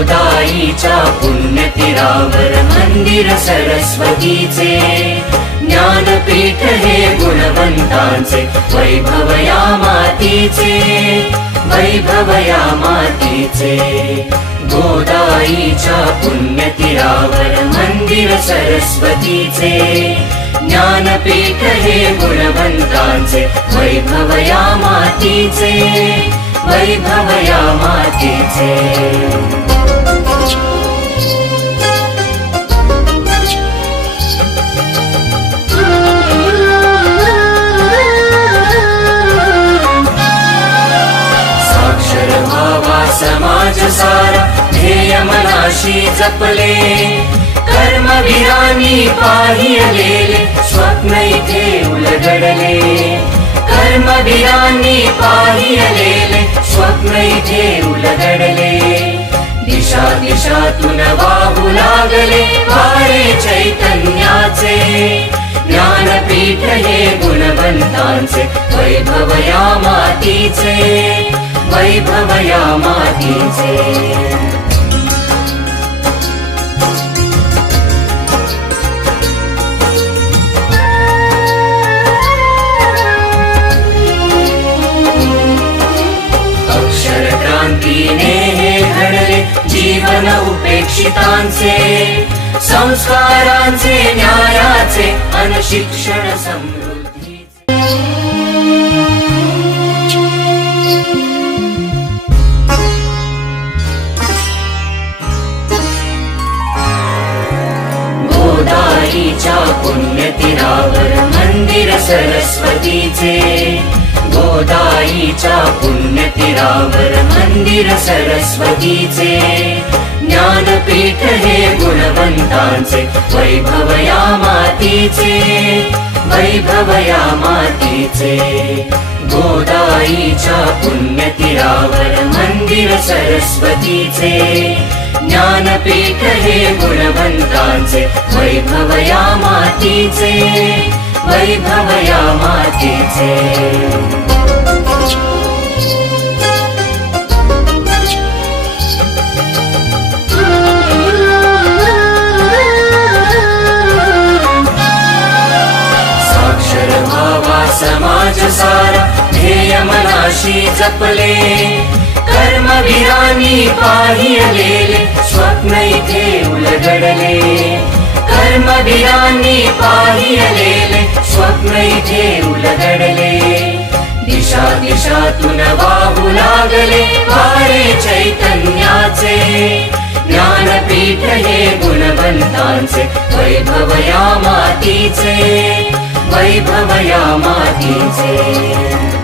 गोदाईच्या पुण्यतीरावर मंदिर सरस्वतीचे, ज्ञानपीठ हे गुणवंतांचे, वैभव या मातीचे, वैभव या मातीचे। गोदाईच्या पुण्यतीरावर मंदिर सरस्वतीचे, ज्ञानपीठ हे गुणवंतांचे, वैभव या मातीचे, वैभव या मातीचे। साक्षर व्हावा समाज सारा, ध्येय मनाशी जपले, कर्मवीरांनी पाहिलेले स्वप्न इथे उलगडले, कर्मवीरांनी पाहिलेले स्वप्न इथे उलगडले। दिशा दिशातून वाहू लागले वारे चैतन्याचे, ज्ञानपीठ हे गुणवंतांचे, वैभव या मातीचे, वैभव या मातीचे। क्रांतीने हे घडले जीवन उपेक्षितांचे, संस्कारांचे, न्यायाचे अन शिक्षण समृद्धीचे। गोदाईच्या पुण्यतीरावर मंदिर सरस्वतीचे, गोदाईच्या पुण्यतीरावर मंदिर सरस्वतीचे, ज्ञानपीठ हे गुणवंतांचे, वैभव या मातीचे, वैभव या मातीचे। गोदाईच्या पुण्यतीरावर मंदिर सरस्वतीचे, ज्ञानपीठ हे गुणवंतांचे, वैभव या मातीचे, वैभव या मातीचे। साक्षर व्हावा समाज सारा, ध्येय मनाशी जपले, कर्मवीरांनी पाहिलेले स्वप्न इथे उलगडले, कर्मवीरांनी पाहिलेले स्वप्न इथे उलगडले। दिशा दिशातून वाहू लागले वारे चैतन्याचे, ज्ञानपीठ हे गुणवंतांचे, वैभव या मातीचे, वैभव या मातीचे।